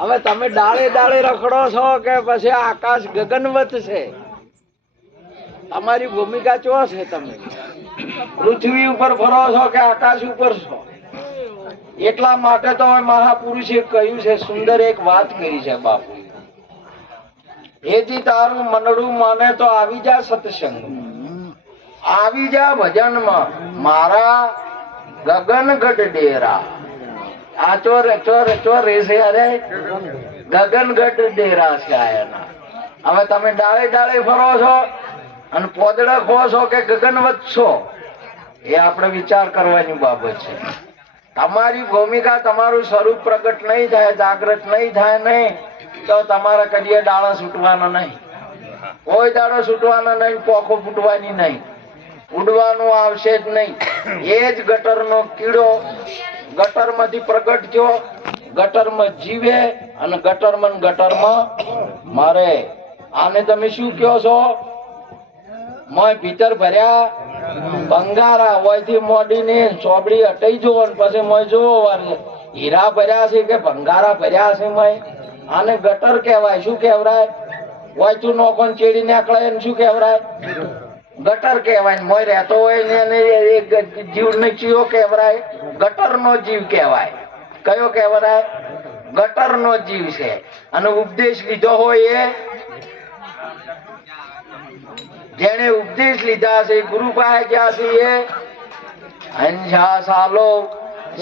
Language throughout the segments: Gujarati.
હવે તમે ડાળે ડાળે રખડો છો કે પછી આકાશ ગગનવત છે? તમારી ભૂમિકા ચો છે? તમે પૃથ્વી ઉપર ફરો છો કે આકાશ ઉપર છો? એટલા માટે તો મહાપુરુષે કહ્યું છે, સુંદર એક વાત કરી છે બાપુ, એજી તારું મનડું માને તો આવી જા સત્સંગ, આવી જા ભજનમાં, મારા ગગનગઢ ડેરા. આ ચોર ચોર ચોર રહેશે, અરે ગગનગઢ ડેરા છે આયના. હવે તમે ડાળે ડાળે ફરો છો અને પોદડા ખો છો કે ગગનવત છો, એ આપણે વિચાર કરવાની બાબત છે. તમારી ભૂમિકા, તમારું સ્વરૂપ પ્રગટ નહીં થાય, જાગૃત નહીં થાય નહીં તો તમારા કદીએ ડાળા છૂટવાના નહીં, કોઈ દાડો છૂટવાના નહીં, પોખો ફૂટવાની નહીં, ઉડવાનું આવશે જ નહીં. એ જ ગટરનો કીડો ગટરમાંથી પ્રગટ થયો, ગટરમાં જીવે અને ગટરમાં મરે. આને તમે શું કહો છો? મોય ભીતર ભર્યા બંગારા ઓયથી મોડીને ચોબડી હટાઈ જો અને પછી મોય જોવો હીરા ભર્યા છે કે ભંગારા ભર્યા છે મોય. આને ગટર કહેવાય. શું કહેવાય? ઓયથી નોખો ચેડી નાખડે શું કહેવાય? ગટર કહેવાય. મોય રહેતો હોય ને જીવ ને ચિયો કહેવાય? ગટર નો જીવ કહેવાય. કયો કહેવાય? ગટર નો જીવ છે. અને ઉપદેશ લીધો હોય એ, જેને ઉપદેશ લીધા છે, ગુરુ પાસે ગયા છે, એ અંજા સાલો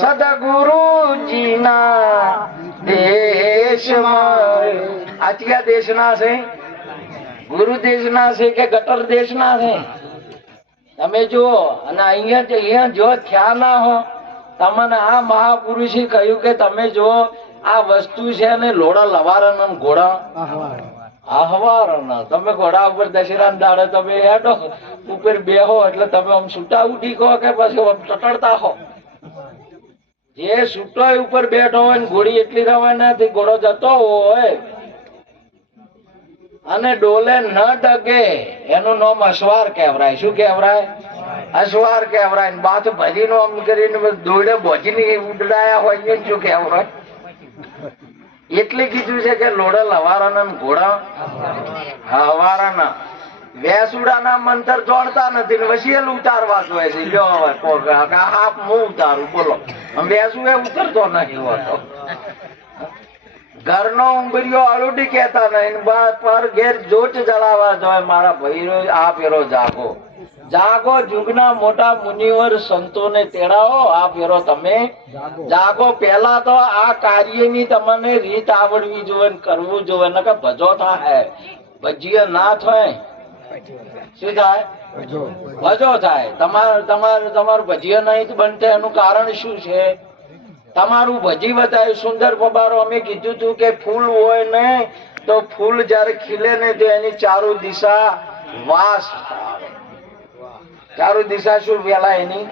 સદગુરુજીના દેશમાં. આ કયા દેશના છે? ગુરુ દેશના છે કે ગટર દેશના છે? તમે જુઓ. અને અહીંયા જો ખ્યાલ ના હો તમને, આ મહાપુરુષે કહ્યું કે તમે જો આ વસ્તુ છે ને લોડા લવારના ઘોડા આહવારના, તમે ઘોડા ઉપર દશેરા દાડે તમે હેડો ઉપર બેહો એટલે તમે આમ છૂટા ઉઠી કહો કે પછી આમ ચટડતા હો. જે છૂટો ઉપર બેઠો હોય ને ઘોડી એટલી રવાના નથી, ઘોડો જતો હોય અને ડોલે ન ડગે, એનું નામ અસવાર કહેવાય. શું કહેવાય? અસવાર કહેવાય. બાથ ભરી નો આમ કરીને દોડે ભોજીને ઉડાયા હોય શું કહેવાય? એટલે કીધું છે કે લોડા લવારાના ઘોડા હવારાના. વેસુડાના મંતર જોડતા નથી ને વસીએલ ઉતારવા જોઈએ છે. હાફ હું ઉતારું, બોલો. વેસુ એ ઉતરતો નથી હોતો. ઘરનો ઉંબરીઓ અળુડી કેતા નહીં, પર ઘેર જોટ જળાવા જોઈએ. મારા ભાઈઓ આ ફેરો જાગો, જાગો. જુગના મોટા મુનિવર સંતોને તેડાવો, આ ફેરો તમે જાગો. પેલા તો આ કાર્યની તમને રીત આવડવી જોઈએ, કરવું જોઈએ. ન કે ભજો થાય, ભજીયા ના થાય. શું થાય? ભજો થાય. તમારું ભજીયા નહીં બનતા, એનું કારણ શું છે? તમારું ભજી બતાવ્યું સુંદર પબારો. અમે કીધું તું કે ફૂલ હોય ને તો ફૂલ જયારે ખીલે ને તો એની ચારો દિશા વાસ, ચારો દિશા શું ફેલાય? એની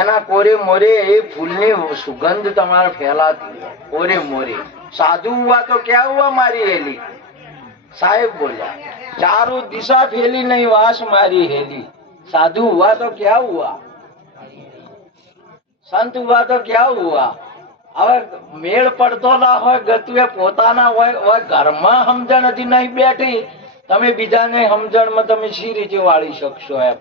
એના કોરે મોરે એ ફૂલની સુગંધ તમારે ફેલાતી કોરે મોરે. સાધુ હુआ તો ક્યાં હુआ મારી હેલી? સાહેબ બોલ્યા, ચારો દિશા ફેલી નહીં, વાસ મારી હેલી. સાધુ હુआ તો ક્યાં હુआ? સંત હુआ તો ક્યાં હુआ? હવે મેળ પડતો ના હોય, ગતુએ પોતાના હોય, ઘરમાં સમજણ હજી નહીં બેઠી, તમે બીજાને સમજણમાં તમે શી રીતે વાળી શકશો? એમ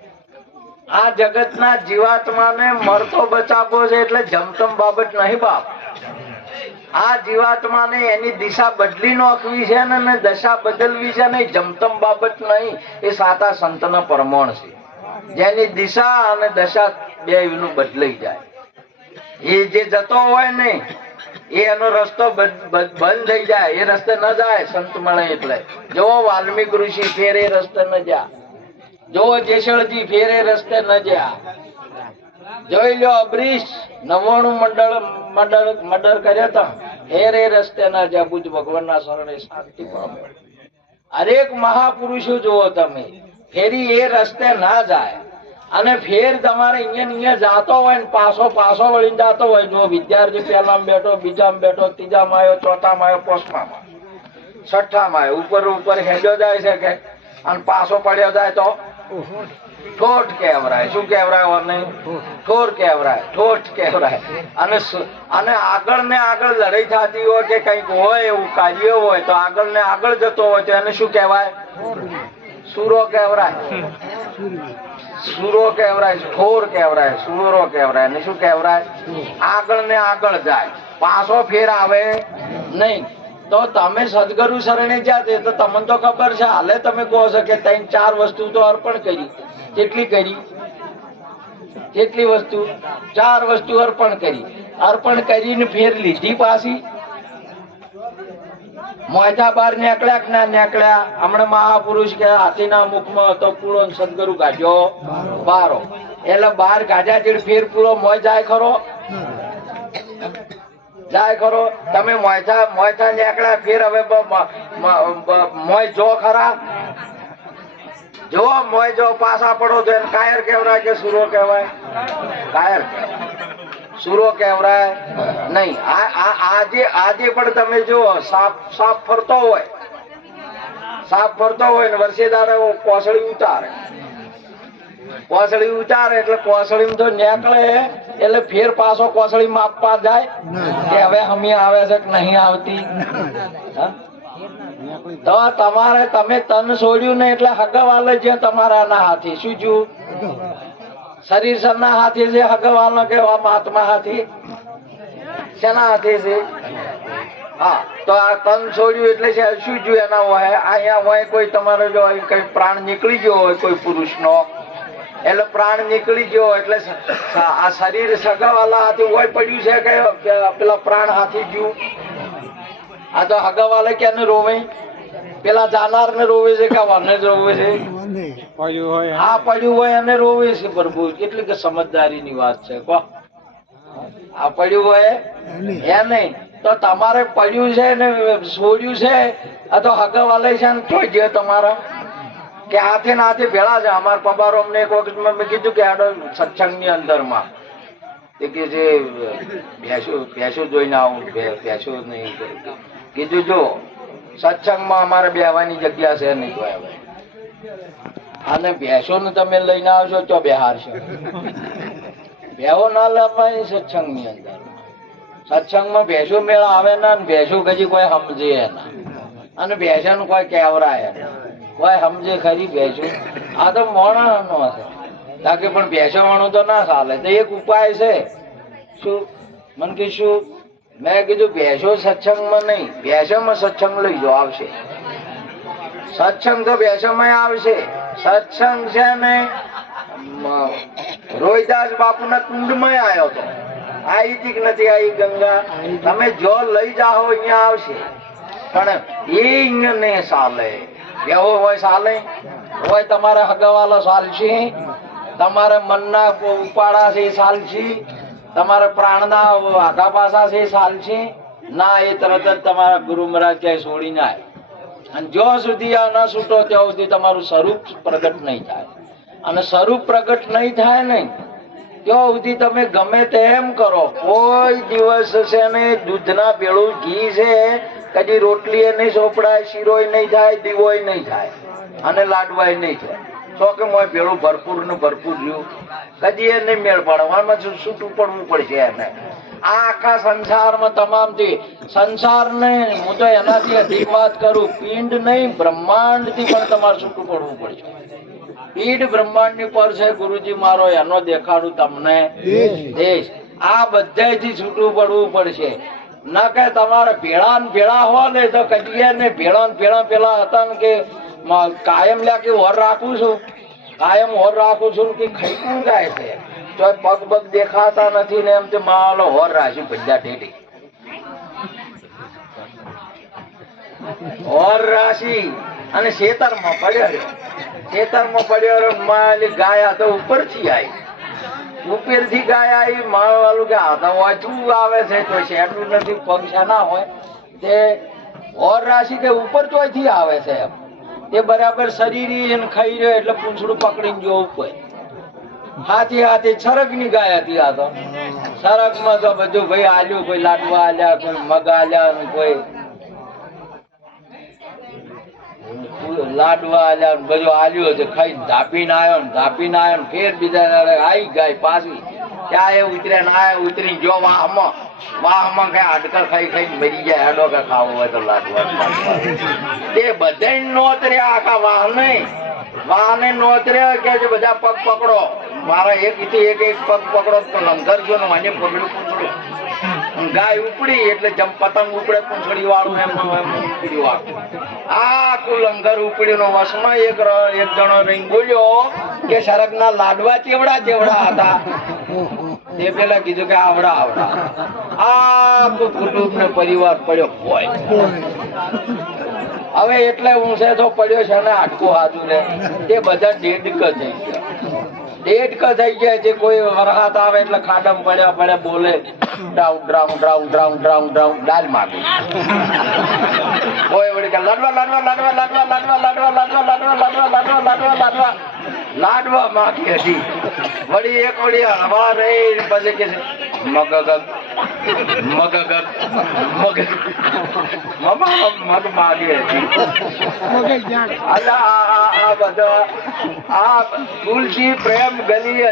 આ જગતના જીવાત્માને મરતો બચાવવો છે એટલે જમતમ બાબત નહીં બાપ. આ જીવાત્માને એની દિશા બદલી નાખવી છે ને દશા બદલવી છે ને, જમતમ બાબત નહીં. એ સાતા સંતના પ્રમાણ છે, જેની દિશા અને દશા બે નું બદલાઈ જાય. એ જે જતો હોય ને એનો રસ્તો બંધ થઈ જાય, એ રસ્તે ન જાય સંત મળે એટલે. જો વાલ્મીક ઋષિ ફેર એ રસ્તે ન જા, જો જેસળજી ફેર એ રસ્તે ન જા. જોઈ લો અબરીશ 99 મર્ડર કર્યા હતા, ફેર એ રસ્તે ના જા. બુદ્ધ ભગવાન ના શરણે શાંતિ પામે. હરેક મહાપુરુષો જુઓ તમે, ફેરી એ રસ્તે ના જાય. અને ફેર તમારે અહીંયા જાતો હોય ને પાછો વળીને જાતો હોય. જો વિદ્યાર્થી પહેલામાં બેઠો, બીજામાં બેઠો, ત્રીજામાં આવ્યો, ચોથામાં આવ્યો, પાંચમામાં, છઠ્ઠામાં આવ્યો, ઉપર હેડ્યો જાય છે કે અને પાછો પડ્યો જાય તો ઠોઠ કહેવરાય. શું કહેવરાય? ઓને ઠોર કહેવરાય, ઠોઠ કહેવરાય. અને આગળ ને આગળ લડાઈ થતી હોય કે કંઈક હોય એવું કાર્ય હોય તો આગળ ને આગળ જતો હોય તો એને શું કહેવાય? સુરો કહેવરાય. સુરો કહેવરાય, ઠોર કહેવરાય, સુરો કહેવરાય. અને શું કહેવરાય? આગળ ને આગળ જાય, પાછો ફેર આવે નહીં. તો તમે સદગુરુ શરણે જાતે તો તમને તો ખબર છે, હાલે તમે કહો છો કે 3-4 વસ્તુ તો અર્પણ કરી. કેટલી કરી? કેટલી વસ્તુ? 4 વસ્તુ અર્પણ કરી. અર્પણ કરીને ફેર લીધી પાછી. મોજા બાર નીકળ્યા કે ના નીકળ્યા? હમણાં મહાપુરુષ કે હાથીના મુખમાં હતો પૂળો, સદગુરુ કાઢ્યો બારો. એટલે બાર કાઢ્યા ચીડ ફેર પૂળો મોય જાય ખરો? જાય ખરો? તમે મોયથા નીકળ્યા ફેર હવે મોય જો ખરા? જો મોય જો પાછા પડો તો એને કાયર કહેવાય કે સુરો કહેવાય? કાયર સુરો કહેવાય નહીં. આજે પણ તમે જુઓ, સાપ ફરતો હોય, સાપ ફરતો હોય ને વર્ષેદારે કોસળી ઉતારે, કોસળી ઉતારે એટલે કોસળી તો નીકળે એટલે ફેર પાછો કોસળી માપવા જાય કે હવે હમી આવે છે કે નહીં આવતી. તો તમારે તમે તન છોડ્યું ને એટલે હગવાલે જે તમારા ના હાથી શું જ્યું? શરીર સરના હાથી છે હગવાલ કે મહાત્મા હાથી? શેના હાથી છે? હા, તો આ તન છોડ્યું એટલે શું જ્યું એના હોય? અહીંયા હોય કોઈ તમારો જો કઈ પ્રાણ નીકળી ગયો હોય કોઈ પુરુષ નો, એટલે પ્રાણ નીકળી ગયો એટલે આ શરીર સગાવાલા હાથી હોય પડ્યું છે કે પેલા પ્રાણ હાથી જ્યું? આ તો હગાવાલે કેને રોવે? પેલા જાનાર ને રોવે છે કે વને જ રોવે છે? આ પડ્યું હોય એને રોવે છે પ્રભુ. કેટલી કે સમજદારી ની વાત છે. કો આ પડ્યું હોય એ નહીં. તો તમારે પડ્યું છે ને છોડ્યું છે આ તો હગાવાલે છે ને જોઈ ગયો તમારા કે હાથે ને હાથે ભેળા છે. અમાર પબારો અમને એક વખત મેં કીધું કે આડો સત્સંગ ની અંદર માં કે જે ભેંસો જોઈને આવું, ભેંસો નહીં કીધું. જો સત્સંગમાં અમારે બેહવાની જગ્યા છે નહીં કોઈ હવે, અને ભેંસો ને તમે લઈને આવશો તો બેહારશો. બેહો ના લવાય સત્સંગ ની અંદર. સત્સંગમાં ભેંસો મેળા આવે ના, ભેંસો કજી કોઈ સમજે એના, અને ભેંસાનું કોઈ કહેવરાય કોઈ સમજે ખરી ભેંસો? આ તો મોણા નો છે તાકે, પણ ભેંસો વાળું તો ના ચાલે. તો એક ઉપાય છે. શું? મને કીધું, મેં કીધું ભેંસો સત્સંગમાં નહીં, ભેંસોમાં સત્સંગ લઈ જાઓ, આવશે સત્સંગ. તો ભેંસોમાં આવશે સત્સંગ. છે ને રોહિદાસ બાપુના કુંડમાં આવ્યો હતો. આવી હતી કે નથી આવી ગંગા? તમે જો લઈ જાઓ અહીંયા આવશે, પણ એ અહીંયા નહીં ચાલે. એવો હોય ચાલે? હોય તમારે હગાવાલા ચાલશે, તમારે મનના ઉપાડા છે ચાલશે, તમારે પ્રાણના આઘા પાસા છે ચાલશે ના? એ તરત જ તમારા ગુરુ મહારાજ ક્યાંય છોડી ના. અને જો સુધી આ ના છૂટો ત્યાં સુધી તમારું સ્વરૂપ પ્રગટ નહીં થાય. અને સ્વરૂપ પ્રગટ નહીં થાય ને ત્યાં સુધી તમે ગમે તેમ કરો, કોઈ દિવસ છે ને દૂધના પેલું ઘી છે કદી રોટલી નહીં સોપડાય, શીરોય નહીં થાય, દીવોય નહીં થાય, અને લાડવાય નહીં થાય. તો કે મોય પેલું ભરપૂર ને ભરપૂર રહ્યું કદી એ નહીં મેળ પાડવામાં છૂટું પડવું પડશે એને. આ આખા સંસારમાં તમામથી સંસારને હું તો એનાથી અધિક વાત કરું, પિંડ નહીં બ્રહ્માંડ થી પણ તમારે છૂટું પડવું પડશે. પીડ બ્રહ્માંડ ની પર છે ગુરુજી મારો, એનો દેખાડું તમને દેશ. આ બધાથી છૂટું પડવું પડશે. ન કે તમારે ભેળા ને ભેળા હો ને તો કદી ને ભેળા ને ભેળા પેલા હતા ને કે કાયમ લ્યા કે હોર રાખું છું, કાયમ હોર રાખું છું કે ખાઈતું જાય છે તો પગ પગ દેખાતા નથી ને એમ તે માલો હોર રાશી ભજ્યા ઠેઠી હોર રાશી અને ખેતરમાં પડ્યો રહ્યો. ખેતરમાં પડ્યો રહ્યો. માલી ગાય તો ઉપરથી આવી, ઉપરથી ગાય આવી. માળ વાળું કે આ તો વાંચું આવે છે તો શેઠું નથી, પગ શાના હોય તે હોર રાશિ કે ઉપર ચોથી આવે છે એમ. તે બરાબર શરીર એને ખાઈ રહ્યો એટલે પૂંછડું પકડીને જો ઉપર હાથી હાથી સરગ ની ગાય હતી. આ તો સરગ માં તો બધું ભાઈ આલ્યું, કોઈ લાડવા આલ્યા, કોઈ મગ આલ્યા, કોઈ લાડવા આલ્યા ને બધું આલ્યો છે, ખાઈ ધાપીને આવ્યો ને ફેર બીજા દાડે આવી ગાય પાછી ત્યાં એ ઉતર્યા ના ઉતરી ગયો વાહમાં કઈ હાડકર ખાઈ મરી જાય. હેડો કે ખાવો હોય તો લાડવા એ બધા નોતર્યા આખા વાહને નોતર્યા કે છે બધા પગ પકડો મારા એક પગ પકડો તો લંગર જો ને મને પગડું પૂછડું ગાય ઉપડી એટલે પતંગ ઉપડે પૂંછડી વાળું એમ ઉપડી વાળું આખું લંગર ઉપડ્યું નો વસમાં એક જણો રહીને બોલ્યો કે સરગ ના લાડવા ચેવડા હતા તે પેલા કીધું કે આવડા આખું કુટુંબ ને પરિવાર પડ્યો હોય. હવે એટલે ઊંચે તો પડ્યો છે ને હાડકું હાજુ ને તે બધા ડેડક થઈ ગયા જે કોઈ વરસાદ આવે એટલે ખાડમ પડ્યા બોલે દાલ માગી કોઈ વળી કે લાડવા માગી હતી. વળી એક વળી હવા રહી પછી કે મગ માગી હતી. આ તુલસી પ્રેમ ગલી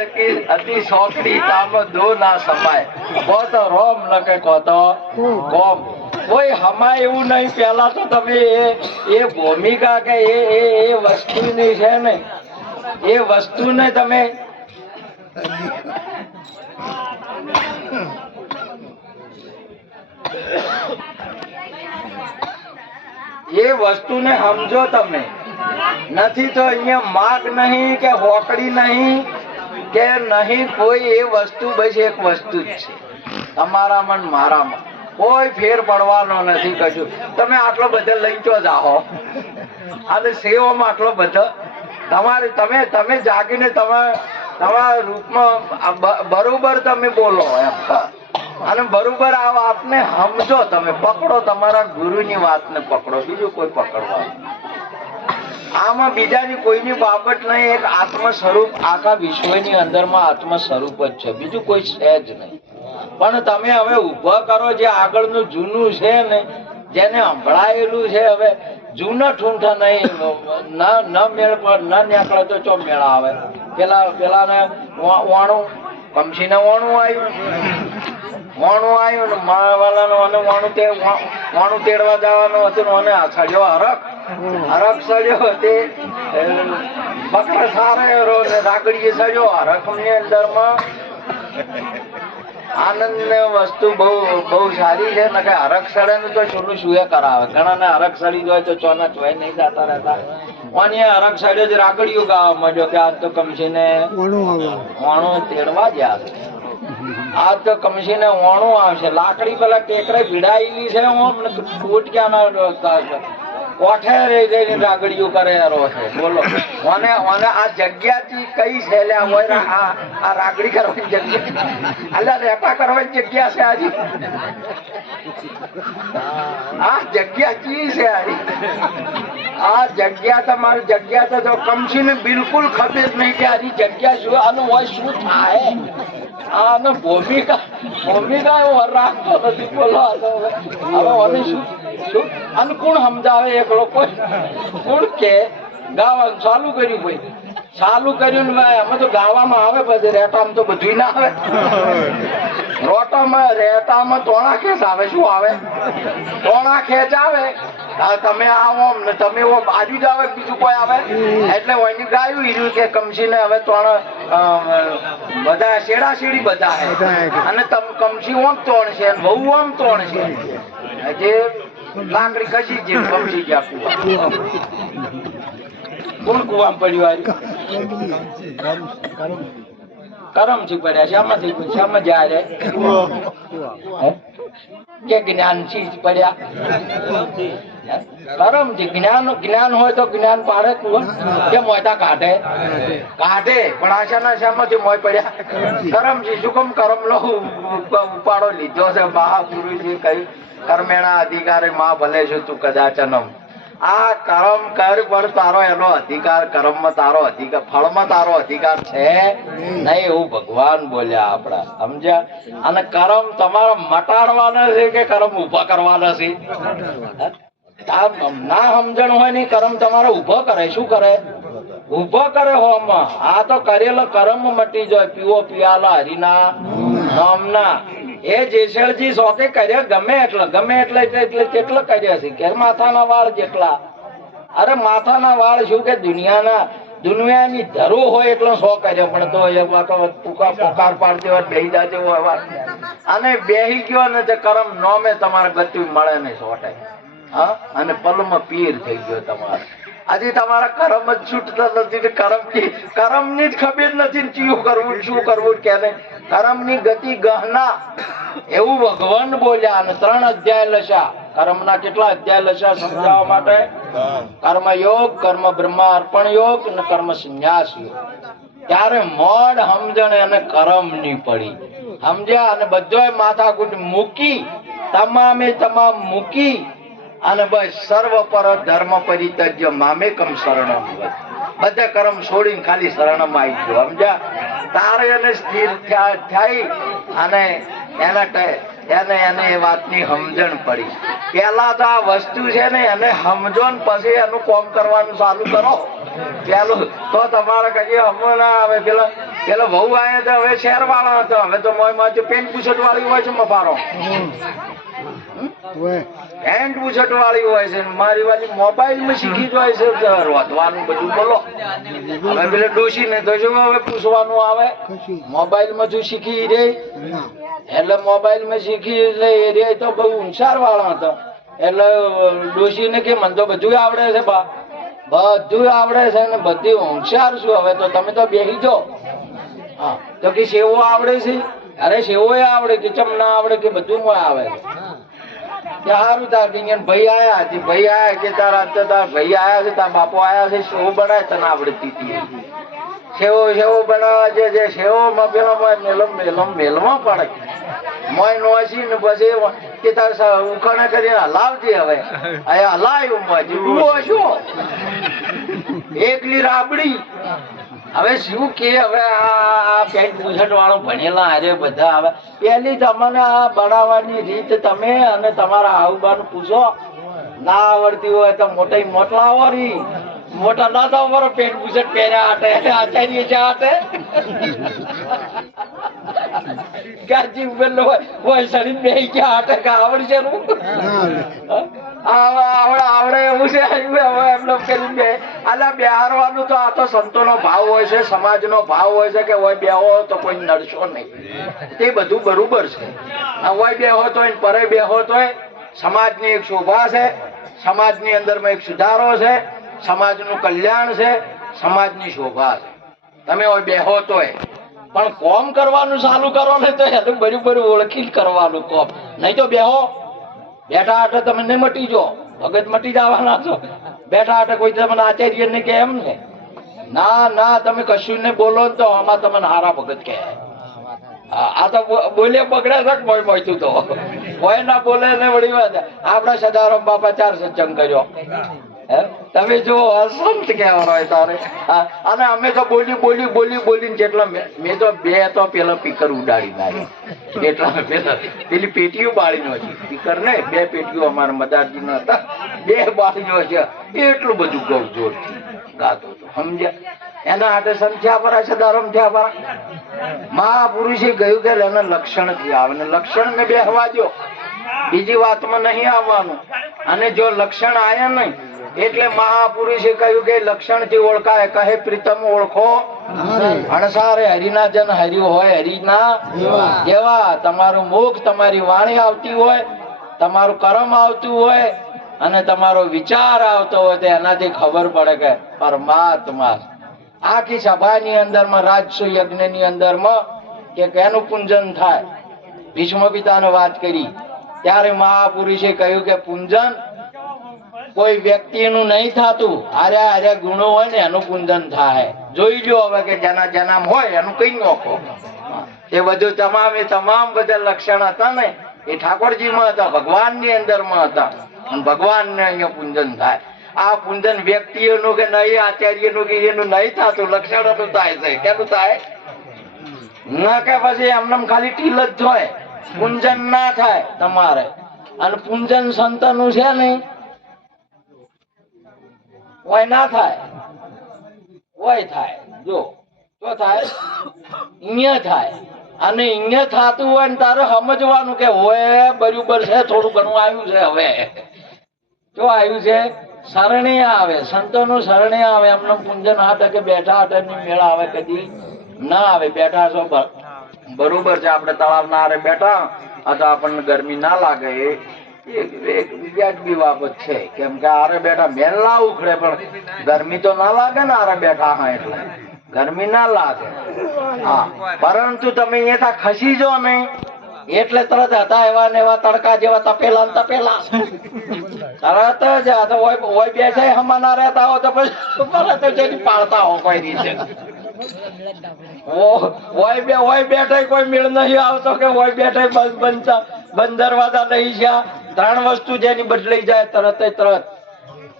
અતિ સોકડી તામ દો ના સમાય કો તો રોમ લખે કો તો કોમ કોઈ હમાય એવું નહીં. પેલા તો તમે એ ભૂમિકા કે એ વસ્તુની છે ને એ વસ્તુને તમે એ વસ્તુને સમજો તમે. નથી તો અહીંયા માગ નહીં કે હોકડી નહીં કે નહીં કોઈ એ વસ્તુ બસ એક વસ્તુ જ છે તમારામાં ને મારામાં કોઈ ફેર પડવાનો નથી કશું. તમે આટલો બધો લઈ ચો જાઓ અને સેવામાં આટલો બધો તમે જાગીને તમારા રૂપમાં બરોબર તમે બોલો એમ અને બરોબર આપને સમજો તમે પકડો તમારા ગુરુની વાતને પકડો બીજું કોઈ પકડવા આમાં બીજાની કોઈની બાબત નહીં. એક આત્મ સ્વરૂપ આખા વિશ્વની અંદરમાં આત્મ સ્વરૂપ જ છે બીજું કોઈ છે જ નહીં. પણ તમે હવે ઉભા કરો જે આગળનું જૂનું છે ને જેને સંભળાયેલું છે હવે જૂના ઠૂંઠા નહીં ન મેળ પર ન નીકળે તો ચો મેળા આવે. પેલાને વાણું કમસીને વાણું આવ્યું ને માળવાલાનું અને વાણું તેડવા જવાનું હતું અને સળ્યો હરખ સળ્યો તે બકરા સારે રાગડીએ સળ્યો હરખ ની અંદર માં આનંદ ને વસ્તુ બહુ સારી છે ને કે હરખ સળે ને તો છોડું શું કરાવે. ઘણા ને હરખ સળી જાય તો ચોના ચોય નહીં જતા રહેતા. હરખ સળ્યો જ રાગડીઓ ગાવા માંડ્યો કે આજ તો કમસીને વાણું તેડવા ગયા છે. આજ તો કમસીને વાણું આવશે. લાકડી પેલા ટેકરે ભીડાયેલી છે ફૂટ ક્યાં કોઠે રહી ગઈ રાગડીઓ કરે છે બોલો. અને આ જગ્યા કઈ છે આ રાગડી કરવાની જગ્યા અલ્યા રેટા કરવાની જગ્યા છે આજે આ જગ્યા કી છે આ જગ્યા તમારી જગ્યા તો કમસી ને બિલકુલ ખબર નહીં કે આની જગ્યા શું આનું હોય શું થાય. આનો ભૂમિકા રાખતો નથી બોલો. હવે શું આનું કોણ સમજાવે એકલો કોણ કે ગાવાનું ચાલુ કર્યું ભાઈ ચાલુ કર્યું ને અમે તો ગાવામાં આવે પછી રેટામાં તો બધું ના આવે. રેટામાં તોણા ખેંચ આવે. શું આવે? તોણા ખેંચ આવે. તમે આવો ને તમે બાજુ જ આવે બીજું કોઈ આવે એટલે એની ગાયું હીર્યું કે કમસીને હવે તોણા બધા શેડા શેડી બધા અને કમસી ઓમ તોણ છે બહુ ઓમ તોણ છે જે લાકડી કશી જે કમસી ગયા કોણ કુવામાં પડ્યું કરમ થી પડ્યા શામાંથી શામાં જાય કે જ્ઞાન થી પડ્યા કરમ થી જ્ઞાન હોય તો જ્ઞાન પાડે કે મોયતા કાઢે પણ આશાના શામાંથી મોય પડ્યા કરમ થી શું કમ કરમ લો ઉપાડો લીધો છે મહાપુરુષે કહ્યું કર્મેણા અધિકારે માં ભલે છું તું કદાચનમ. આ કર્મ કર પણ તારો એનો અધિકાર કર્મમાં તારો અધિકાર ફળમાં તારો અધિકાર છે નહીં એવું ભગવાન બોલ્યા આપડા સમજ્યા. અને કર્મ તમારા મટાડવાના છે કે કર્મ ઉભા કરવાના છે? ના સમજણ હોય ને કર્મ તમારે ઉભો કરે. શું કરે? ઉભો કરે. હોમાં આ તો કરેલો કર્મ મટી જાય. પીવો પિયાલા હરિના નામના. એ જેસલજી સોતે કર્યા ગમે એટલે કેટલા કર્યા છે કે માથાના વાળ જેટલા. અરે માથાના વાળ શું કે દુનિયાની ધરો હોય એટલો 100 કર્યો, પણ તો પોકાર પાડતી હોય બેહી જાજે હોય. અને બેહી ગયો ને તે કર્મ નોમે તમારે ગતિ મળે નહીં 100%. હા, અને પલમાં પીર થઈ ગયો તમારે. આજે તમારા કર્મ જ છૂટતા નથી. કર્મ ની જ ખબર નથી શું કરવું કે નહીં. કર્મ ની ગતિ ગહના એવું ભગવાન બોલ્યા. અને 3 અધ્યાય લખ્યા. કર્મ ના કેટલા અધ્યાય લખ્યા સમજાવવા માટે? કર્મ યોગ, કર્મ બ્રહ્મા અર્પણ યોગ અને કર્મ સંન્યાસ યોગ. ત્યારે મોડ સમજણ અને કર્મ ની પડી. સમજ્યા? અને બધોય માથાકૂટ મૂકી, તમામ મૂકી અને બસ સર્વ પર ધર્મ પરિત્યજ્ય મામેકમ શરણમ વદ. બધા કર્મ છોડીને ખાલી શરણમાં આવી ગયો. સમજ્યા? તારે એને સ્થિર થઈ અને એને એ વાતની સમજણ પડી. પેલા તો આ વસ્તુ છે ને એને સમજો ને પછી એનું કામ કરવાનું ચાલુ કરો. પેલું તો તમારે કહીએ હમણાં ના આવે. પેલા બહુ આવ્યા તો હવે શહેર વાળા હતો. હવે તો મોય પેન્ટ બુશર્ટ વાળી હોય છે મફારો. પેન્ટ બુશર્ટ વાળી હોય છે. મારી વાળી મોબાઈલ માં શીખી જાય છે રોધવાનું બધું. બોલો હવે પેલા ડોશી ને તો શું હવે પૂછવાનું આવે? મોબાઈલ માં શું શીખી રે? એટલે મોબાઈલ માં શીખી રે તો બહુ હોશિયાર વાળા હતા. એટલે ડોશી ને કે મને તો બધું આવડે છે બા, બધું આવડે છે ને બધી હોશિયાર છું. હવે તો તમે તો બેસી જો. હા, તો કે સેવો આવડે છે? અરે સેવો આવડે કે ચમ ના આવડે કે બધું આવે. સારું તાર ભાઈ આયા કે તારા ભાઈ આયા છે, તારા બાપો આયા છે, સેવો બનાય તને આવડતી. સેવો બનાવવા જે સેવો માં પેલા મેલમાં પડે મોય નોસી ને પછી કે તાર ઉખાણા કરીને હલાવજે. હવે અહીંયા હલાવ્યું શું એકલી રાબડી. હવે શું કે હવે આ પેન્ટ બુશર્ટ વાળો ભણેલા હારે બધા. હવે પેલી તમને આ બનાવવાની રીત તમે અને તમારા આવુબાનું પૂછો. ના આવડતી હોય તો મોટા આવરી મોટા ના તો અમારો પેન્ટ બુશર્ટ પહેર્યા હાટે આચાર્ય છે હાટે ગાજી ઉભેલો હોય શરીર બેહી ગયા હાટે કે આવડશે આવડે એવું છે. એમનો પેલી બે આલા બેહારવાનું તો આ તો સંતોનો ભાવ હોય છે, સમાજનો ભાવ હોય છે કે હોય બેહો તો કોઈ નડશો નહીં. તે બધું બરોબર છે. હોય બેહો તો પરે બેહો તો સમાજની એક શોભા છે, સમાજની અંદરમાં એક સુધારો છે, સમાજનું કલ્યાણ છે, સમાજની શોભા છે. તમે હોય બેહો તોય પણ કોમ કરવાનું ચાલુ કરો ને તો એનું બરોબર ઓળખી કરવાનું કોમ. નહીં તો બેહો બેઠા હાટે તમે નહીં મટી જો. ભગત મટી જવાના છો. બેઠા હાટે કોઈ તમને આચાર્ય ને કે એમ ને ના તમે કશું ને બોલો તો આમાં તમને હારા ભગત કહે. આ તો બોલે બગડે છે મોયતું તો કોઈ ના બોલે ને વળી વાત. આપડા સદારામ બાપા 4 સત્સંગ કર્યો. તમે જો સંત કેવા હોય તારે. અને અમે તો બોલીને જેટલા મેં તો 2 તો પેલા પીકર ઉડાડી નાખી. એટલા પેલા પેલી પેટીઓ બાળી નો છે. પીકર ને 2 પેટીઓ અમારા મદારજી ના હતા. 2 બાળીઓ છે. એટલું બધું ગૌ જોર ગાતો હતો. સમજ્યા? એના હાથે સંખ્યા પર સદારામ થયા પર મહાપુરુષે કહ્યું કે એના લક્ષણ થી આવે ને લક્ષણ ને બેહવા દો. બીજી વાતમાં નહીં આવવાનું. અને જો લક્ષણ આયા નહીં એટલે મહાપુરુષે કહ્યું કે લક્ષણ થી ઓળખાય. કહે પ્રીતમ ઓળખો અણસારે હરિના જન હરિ હોય હરિના જેવા. તમારું મુખ તમારી વાણી આવતી હોય, તમારું કર્મ આવતું હોય અને તમારો વિચાર આવતો હોય તો એનાથી ખબર પડે કે પરમાત્મા. આખી સભાની અંદરમાં રાજસુ યજ્ઞ ની અંદરમાં કે એનું પૂંજન થાય. ભીષ્મ પિતાને વાત કરી ત્યારે મહાપુરુષે કહ્યું કે પૂંજન કોઈ વ્યક્તિનું નહીં થતું. આર્યા ગુણો હોય ને એનું પૂંજન થાય. જોઈ લો હવે કે જેના જન્મ હોય એનું કઈ નોખો. એ બધું તમામ બધા લક્ષણ હતા ને એ ઠાકોરજીમાં હતા, ભગવાનની અંદરમાં હતા. ભગવાનને અહીંયા પૂંજન થાય. આ પૂંજન વ્યક્તિઓનું કે નહીં આચાર્યનું કે એનું નહીં થતું. લક્ષણોનું થાય છે. કેનું થાય? ના કે પછી એમને ખાલી ટીલ જ થાય. પૂંજન ના થાય તમારે. અને પૂંજન સંતનું છે નહીં ઓય ના થાય, ઓય થાય. જો તો થાય, અહીંયા થાય. અને અહીંયા થતું હોય ને તારે સમજવાનું કે હોય બરાબર છે, થોડું ઘણું આવ્યું છે. હવે જો આવ્યું છે, શરણે આવે, સંતોનું શરણે આવે. એમને પૂંજન હાટે કે બેઠા હાટે મેળ આવે કદી ના આવે. બેઠા છો બરોબર છે, આપણે તળાવ ના આરે બેઠા અથવા આપણને ગરમી ના લાગે એક વ્યાજબી બાબત છે. કેમ કે આરે બેઠા મેલ ના ઉખડે, પણ ગરમી તો ના લાગે ને આરે બેઠા. હા, એટલે ગરમી ના લાગે. હા, પરંતુ તમે અહીંયા ખસી જો નહીં એટલે તરત હતા એવા ને એવા તડકા જેવા તપેલા ને તપેલા તરત જ ઓય બેઠા હમાના રહેતા હો તો પછી તરત જ પાડતા હો કોઈ રીતે. ઓય બેઠા કોઈ મેળ નહીં આવતો કે ઓય બેઠા બંધ દરવાજા નહીં છે. 3 વસ્તુ જેની બદલાઈ જાય તરત.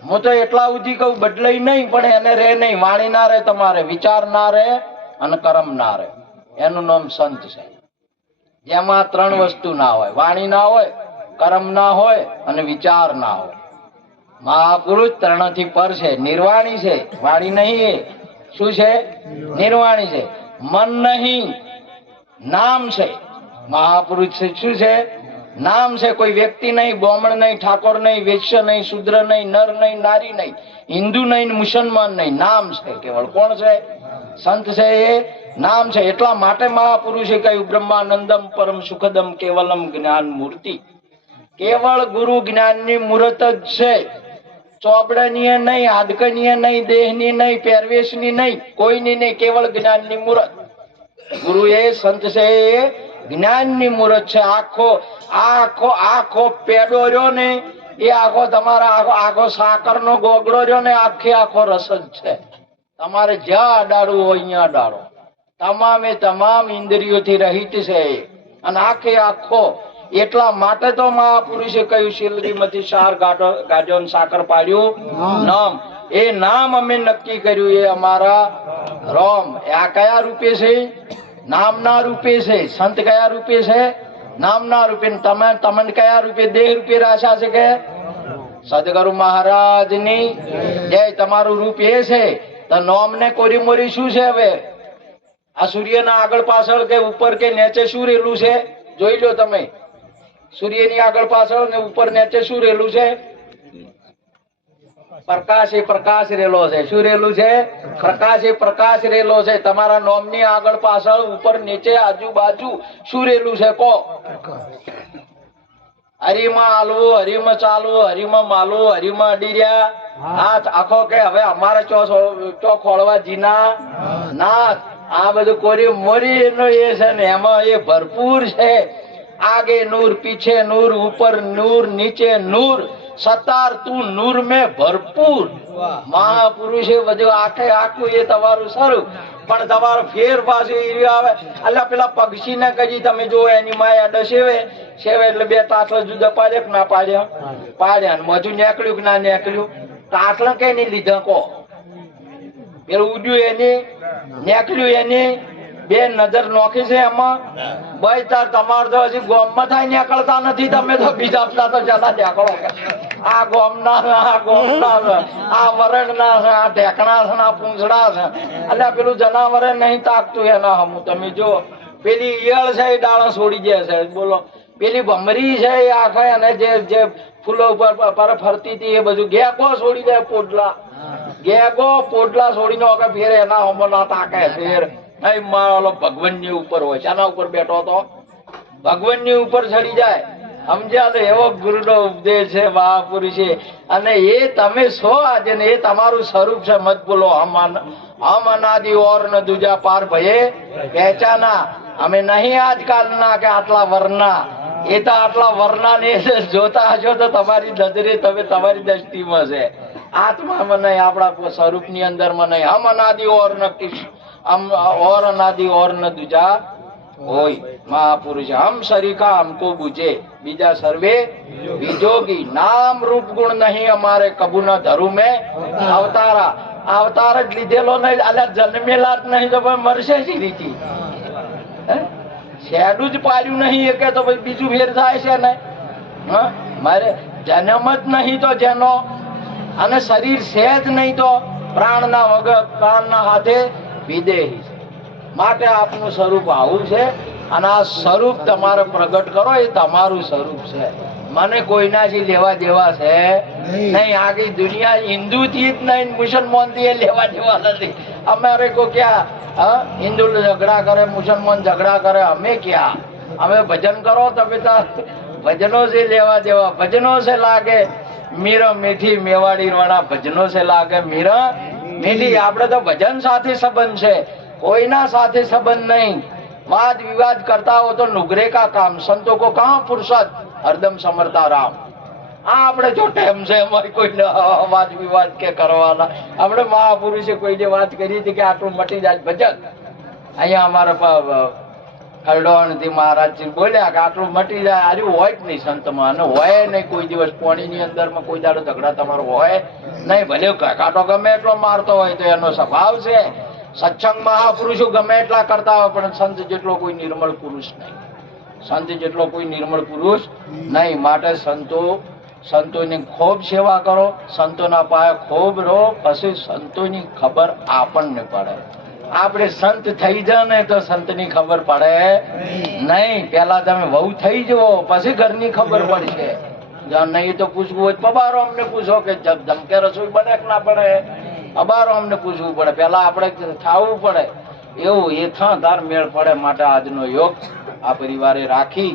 હું તો એટલા સુધી કહું બદલાઈ નહીં, પણ એને રે નહીં. વાણી ના રહે તમારે, વિચાર ના રહે અને કર્મ ના રહે. એનું નામ સંત છે. જેમાં 3 વસ્તુ ના હોય, વાણી ના હોય, કર્મ ના હોય અને વિચાર ના હોય. મહાપુરુષ 3 થી પર છે, નિર્વાણી છે. વાણી નહીં, એ શું છે? નિર્વાણી છે. મન નહીં, નામ છે. મહાપુરુષ શું છે? નામ છે. કોઈ વ્યક્તિ નહીં, બ્રાહ્મણ નહીં, ઠાકોર નહીં, વૈશ્ય નહીં, શૂદ્ર નહીં, નર નહીં, નારી નહીં, હિન્દુ નહીં, મુસલમાન નહીં. નામ છે કેવળ. કોણ છે? સંત છે. એ નામ છે. એટલા માટે મહાપુરુષે કહ્યું બ્રહ્માનંદમ પરમ સુખદમ કેવલમ જ્ઞાન મૂર્તિ. કેવળ ગુરુ જ્ઞાનની મૂર્ત જ છે. ચોપડાની નહીં, હાડકની નહીં, દેહની નહીં, પહેરવેશની નહીં, કોઈની નહીં. કેવળ જ્ઞાનની મૂર્ત. ગુરુ એ સંત છે, એ જ્ઞાનની મૂર્ત છે. આખો પેડો રહ્યો ને એ આખો તમારા આખો સાકરનો ગોગડો રહ્યો ને આખો રસ જ છે. તમારે જ્યાં અડાડવું હોય અહીંયા અડાડો. તમામ ઇન્દ્રિયોથી રહિત છે. અને આખો એટલા માટે તો મહાપુરુષે કહ્યું શીલડીમાંથી સાર ગાજો સાકર પાડ્યું નામ. એ નામ અમે નક્કી કર્યું. એ અમારા રોમ. આ કયા રૂપે છે? નામના રૂપે છે. સંત કયા રૂપે છે? નામના રૂપે. તમને કયા રૂપે? દેહ રૂપે રાશા છે કે સદગુરુ મહારાજની જય. તમારું રૂપ એ છે. તો નામ ને કોરી મોરી શું છે? હવે આ સૂર્યના આગળ પાછળ કે ઉપર કે નીચે શું રેલું છે? જોઈ લો તમે. સૂર્યની આગળ પાછળ ને ઉપર નીચે શું રેલું છે? પ્રકાશ. એ પ્રકાશ રેલો છે. શું રેલું છે? પ્રકાશ. એ પ્રકાશ રેલો છે. તમારા નોમની આગળ પાછળ ઉપર નીચે આજુબાજુ શું રેલું છે? કો હરીમાં હાલવું, હરીમાં ચાલવું, હરીમાં માલવું, હરીમાં અડી રહ્યા હાથ આખો કે હવે અમારે ચો ખોળવા જીના નાથ. આ બધું કોરી મોરી નો એ છે ને એમાં એ ભરપૂર છે. आगे नूर, पीछे नूर, ऊपर नूर, नीचे नूर, सतार तू नूर में भरपूर. महापुरुषे બધું આખું એ તમારું સ્વરૂપ. પણ તમારો ફેર પાસે આવે. અલ્લા પેલા પક્ષી ને કજી તમે જો એની માયા ડસેવે એટલે 2 તાસલા જુદા પાડ્યા કે ના પાડ્યા ને મજુ નીકળ્યું કે ના નીકળ્યું. તાસલા કઈ નહીં લીધા કો. પેલું ઉડ્યું એની, નીકળ્યું એની. 2 નજર નોખી છે એમાં. ભાઈ તાર તમારે તો હજી ગોમમાં થાય નીકળતા નથી. તમે તો બીજા તો જતા નીકળો. આ ગોમના છે, આ ગોમના છે, આ વરણના છે, આ ઢેકણા છે, આ પૂંછડા છે. એટલે પેલું જનાવરે નહીં તાકતું એના હમું. તમે જો પેલી ઈયળ છે એ ડાળો છોડી જાય છે. બોલો પેલી ભમરી છે એ આખા અને જે ફૂલો ઉપર ફરતી હતી એ બધું ગેગો છોડી જાય. પોડલા છોડીને વગર ફેર એના હમો ના તાકે ફેર. ભગવાન ની ઉપર હોય. શાના ઉપર બેઠો હતો? ભગવાન ની ઉપર ચડી જાય. સમજ્યા? એવો ગુરુ નો ઉપદેશ છે મહાપુરુષે. અને એ તમે છો આજે ને એ તમારું સ્વરૂપ છે. મત બોલો હમ અનાદિ ઓર ન દૂજા પાર ભયે પહેચાના. અમે નહીં આજકાલના કે આટલા વર્ણના. એ તો આટલા વર્ણના ને જોતા હશો તો તમારી નજરે તમારી દ્રષ્ટિમાં છે. આત્મામાં નહીં, આપણા સ્વરૂપ ની અંદર માં નહીં. હમ અનાદિ ઓર નક્કી और अनादि और न दूजा होय. महापुरुष हम सरीखा हमको बुझे बीजा सर्वे विजोगी. नाम रूप गुण नहीं हमारे कबू न धरु में अवतार જ લીધેલો નહીં. અલ્યા જન્મેલા જ નહીં તો મરશે જ રીતિ. શેડું જ પાડ્યું નહીં એ કે તો બીજું ફેર થાય છે ને. મારે જન્મ જ નહીં તો જેનો અને શરીર છે જ નહીં તો પ્રાણના વગર પ્રાણના હાથે વિદેહી છે. માટે આપનું સ્વરૂપ આવું છે અને આ સ્વરૂપ તમારે પ્રગટ કરો એ તમારું સ્વરૂપ છે. મને કોઈનાથી લેવા દેવા છે નહીં. આખી દુનિયા હિન્દુથી જ નહીં, મુસલમાનથી એ લેવા દેવા નથી. અમારે કો ક્યાં હિન્દુ ઝઘડા કરે, મુસલમાન ઝઘડા કરે, અમે ક્યાં? અમે ભજન કરો તમે ભજનો છે લેવા દેવા. ભજનો છે લાગે મીરા મીઠી, મેવાડી વાળા ભજનો છે લાગે મીરા મીઠી. આપણે તો ભજન સાથે સંબંધ છે, કોઈના સાથે સંબંધ નહીં. વાદ વિવાદ કરતા હો તો નુગરે કા કામ, સંતો કો કહા ફુરસત, હરદમ સમરતા રામ. આ આપણે જો ટાઈમ છે અમારી કોઈને વાદ વિવાદ કે કરવાના. આપણે મહાપુરુષે કોઈને વાત કરી હતી કે આટલું મટી જાય ભજન. અહીંયા અમારા ખરડોણથી મહારાજજી બોલ્યા કે આટલું મટી જાય. આજુ હોય જ નહીં સંતમાં, અને હોય નહીં કોઈ દિવસ પાણીની અંદરમાં કોઈ દાડો ઝઘડા તમારો હોય નહીં. ભલે કાંટો ગમે એટલો મારતો હોય તો એનો સ્વભાવ છે. સત્સંગ મહાપુરુષો ગમે એટલા કરતા હોય પણ સંત જેટલો કોઈ નિર્મળ પુરુષ નહીં. સંત જેટલો કોઈ નિર્મળ પુરુષ નહીં. માટે સંતોની ખૂબ સેવા કરો, સંતોના પાયે ખૂબ રહો, પછી સંતોની ખબર આપણને પડે. આપણે સંત થઈ જાય ને તો સંતની ખબર પડે નહીં. પેલા તમે વહુ થઈ જવો પછી ઘરની ખબર પડશે. નહીં તો પૂછવું હોય પબારો અમને પૂછો કે ધમકે રસોઈ બને કે ના બને, અબારો અમને પૂછવું પડે. પેલા આપણે ખાવું પડે. એવું એ તાર મેળ પડે. માટે આજનો યોગ આ પરિવારે રાખી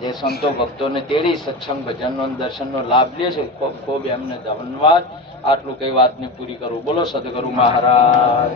જે સંતો ભક્તોને તેડી સત્સંગ ભજનનો દર્શનનો લાભ લે છે, ખૂબ ખૂબ એમને ધન્યવાદ. આટલું કઈ વાતને પૂરી કરું. બોલો સદગુરુ મહારાજ.